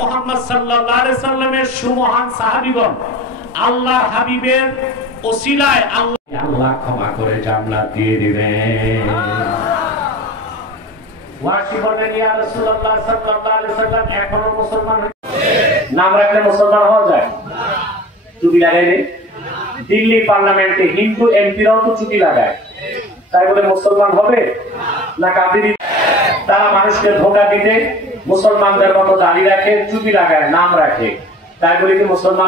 মুহাম্মদ সাল্লাল্লাহু আলাইহি সাল্লামের সুমহান সাহাবীগণ আল্লাহর হাবিবের ওসিলায় আল্লাহ ক্ষমা করে জান্নাত দিয়ে দিবেন। ওয়াসি বলেন, ইয়া রাসূলুল্লাহ সাল্লাল্লাহু আলাইহি সাল্লাম এখনো মুসলমান নাম রাখলে মুসলমান হওয়া যায়? টুপি লাগাইলে দিল্লি পার্লামেন্টে হিন্দু এমপিরাও তো টুপি লাগায়, তাই বলে মুসলমান হবে না কাফির? তারা মানুষকে ধোঁকা দিতে মুসলমানদের মতো দাড়ি রাখে, টুপি লাগায়, নাম রাখে, তাই বলে কি মুসলমান?